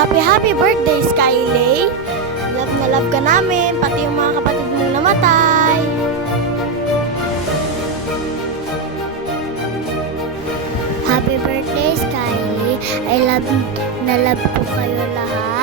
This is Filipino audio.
Happy birthday, Skylay! Love na love ka namin, pati yung mga kapatid mong namatay. Happy birthday, Skylay! I love na love ko kayo lahat.